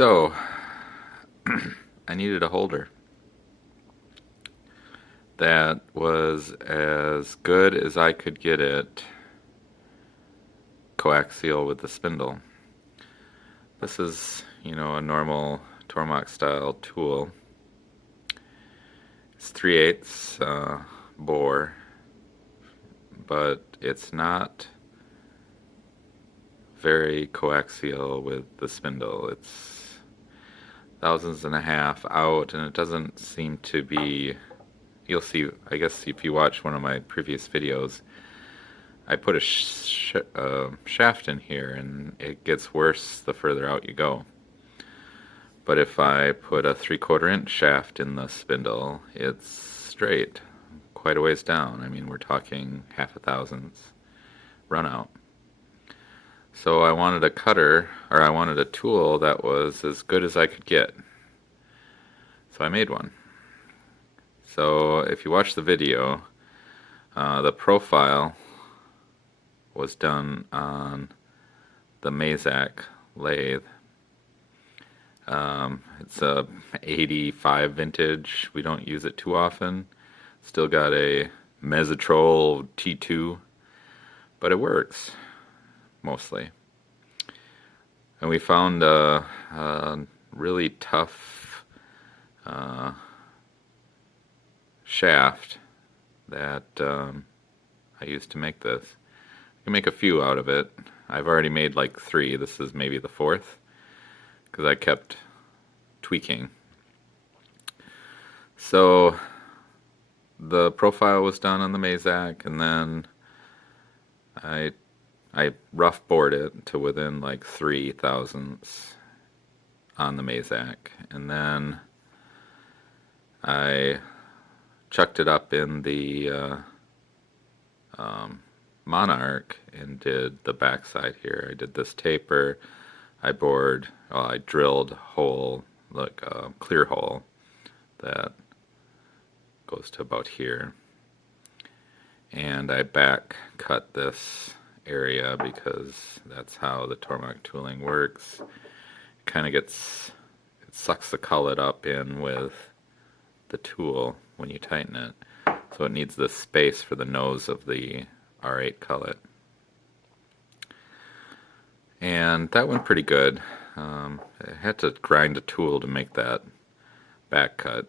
So, I needed a holder that was as good as I could get it coaxial with the spindle. This is, a normal tormach style tool. It's 3/8 bore, but it's not very coaxial with the spindle. It's thousands and a half out, and it doesn't seem to be. You'll see, I guess, if you watch one of my previous videos, I put a shaft in here, and it gets worse the further out you go. But if I put a 3/4 inch shaft in the spindle, it's straight, quite a ways down. I mean, we're talking half a thousandths run out. So I wanted a cutter, or I wanted a tool that was as good as I could get. So I made one. So if you watch the video, the profile was done on the Mazak lathe. It's a 85 vintage. We don't use it too often. Still got a Mesotrol T2, but it works mostly. And we found a really tough shaft that I used to make this. I can make a few out of it. I've already made like 3. This is maybe the 4th because I kept tweaking. So the profile was done on the Mazak, and then I rough bored it to within like 3 thousandths on the Mazak, and then I chucked it up in the Monarch and did the backside here. I did this taper. I drilled a hole, like a clear hole that goes to about here, and I back cut this area because that's how the tormach tooling works. It sucks the cullet up in with the tool when you tighten it, so it needs this space for the nose of the R8 cullet. And that went pretty good. I had to grind a tool to make that back cut,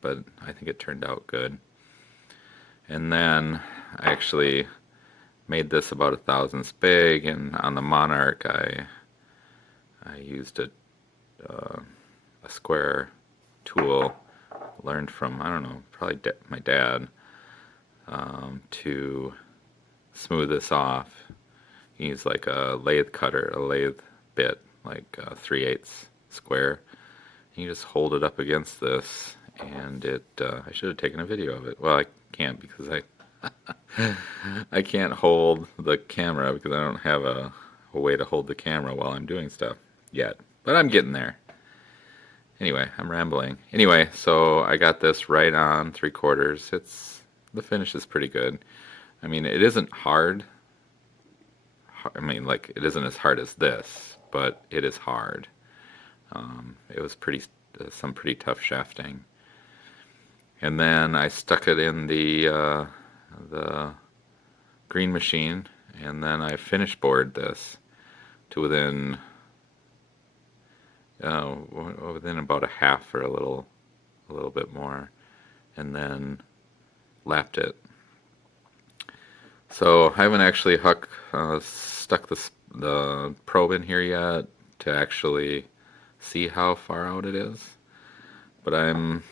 but I think it turned out good. And then I actually made this about 1 thousandths big, and on the Monarch I used a square tool learned from, I don't know, probably my dad, to smooth this off. Use like a lathe cutter, a lathe bit, like 3/8 square. And you just hold it up against this, and I should have taken a video of it. Well, I can't because I can't hold the camera because I don't have a way to hold the camera while I'm doing stuff yet. But I'm getting there. Anyway, I'm rambling. Anyway, so I got this right on 3/4. The finish is pretty good. I mean, it isn't hard. I mean, like, it isn't as hard as this, but it is hard. It was some pretty tough shafting. And then I stuck it in the green machine, and then I finish bored this to within about a half or a little bit more, and then lapped it. So I haven't actually stuck the probe in here yet to actually see how far out it is, but I'm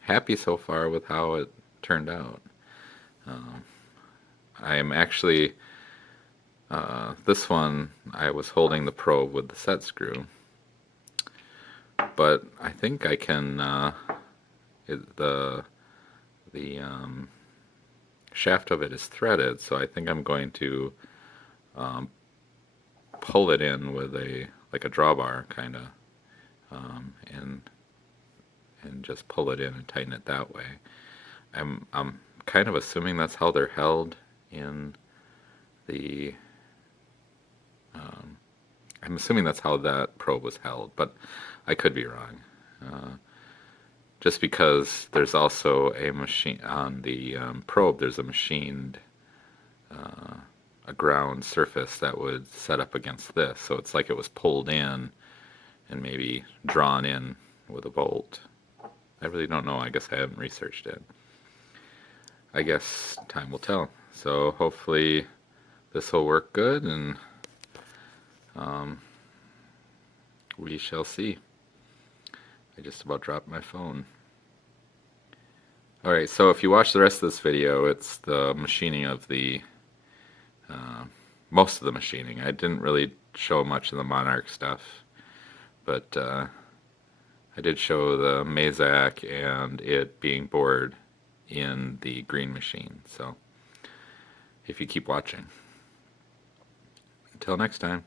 happy so far with how it turned out. I am actually this one I was holding the probe with the set screw, but I think I can the shaft of it is threaded, so I think I'm going to pull it in with a drawbar kind of, and just pull it in and tighten it that way. I'm kind of assuming that's how they're held in the I'm assuming that's how that probe was held, but I could be wrong. Just because there's also a machine on the probe, there's a machined a ground surface that would set up against this, so it's like it was pulled in and maybe drawn in with a bolt. I really don't know. I guess I haven't researched it. I guess time will tell. So hopefully this will work good, and we shall see. I just about dropped my phone. Alright, so if you watch the rest of this video, it's the machining of the most of the machining. I didn't really show much of the Monarch stuff, but I did show the Mazak and it being bored in the green machine. So if you keep watching. Until next time.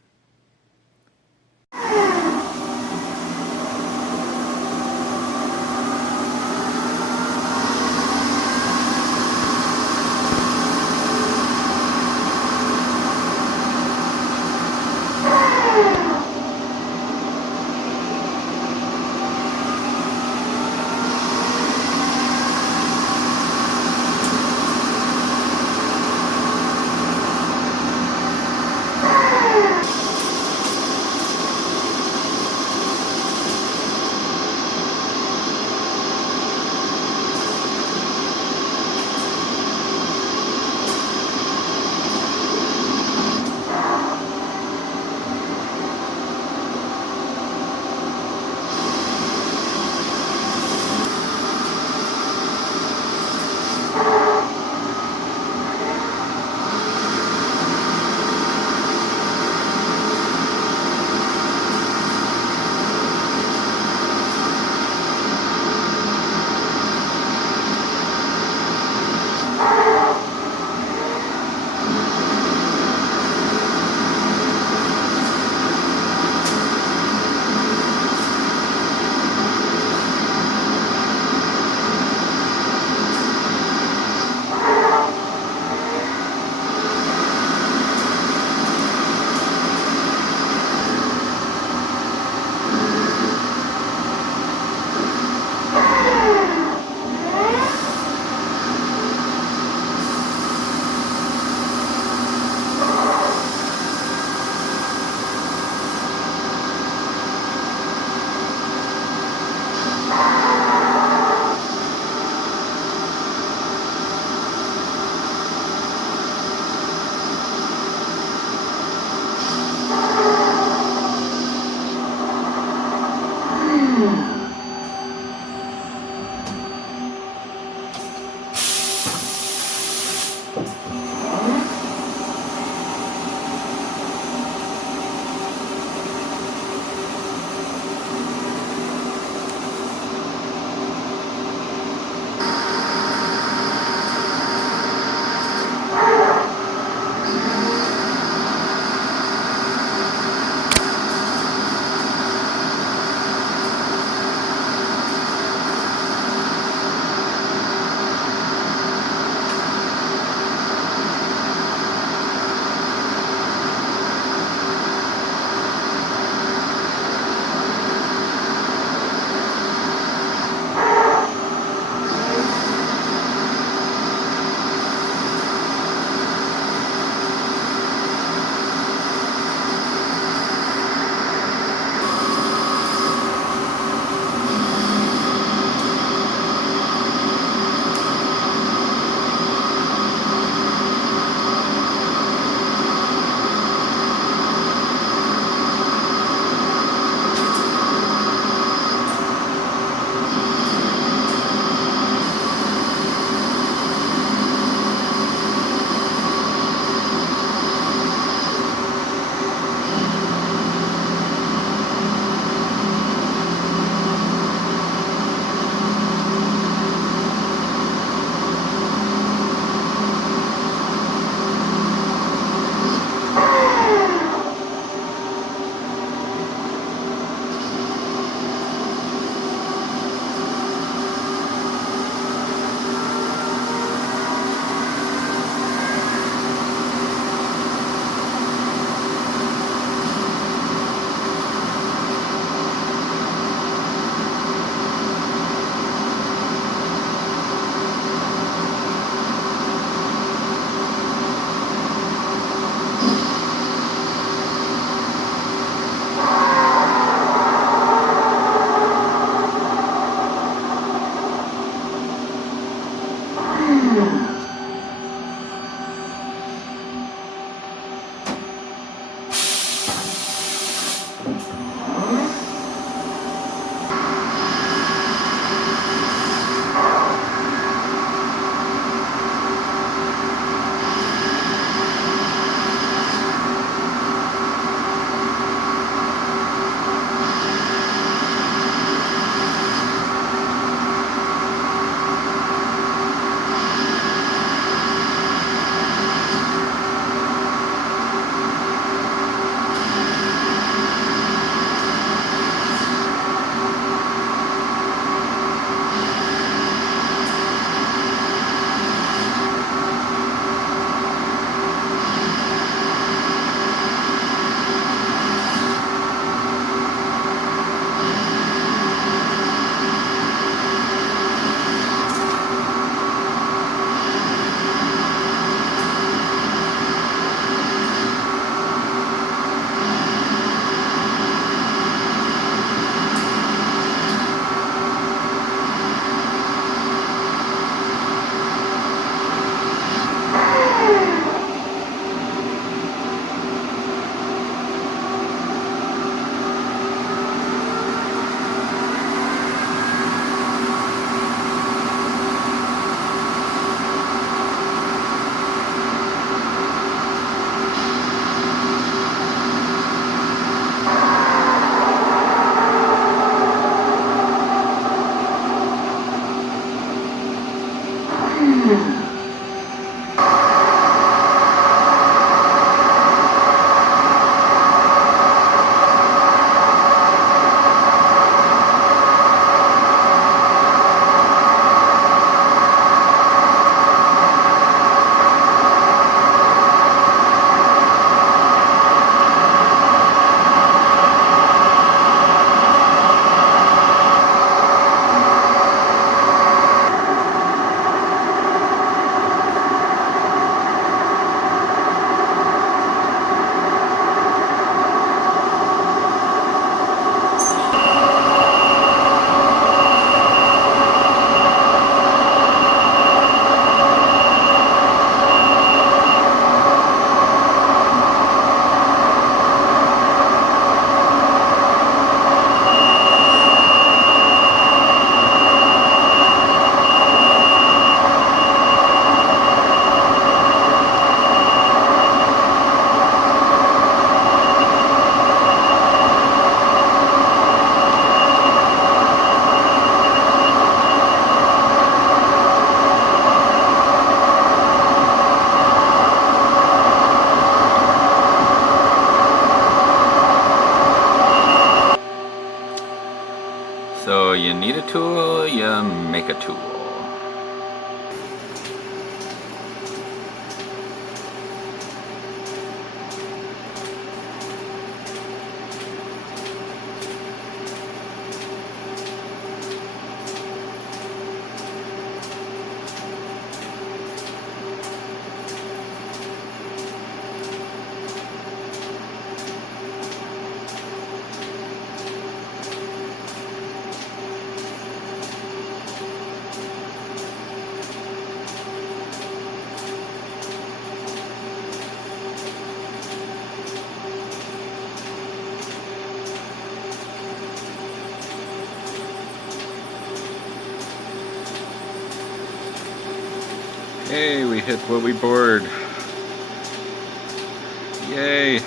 you need a tool, you make a tool. Hey, we hit what we bored. Yay!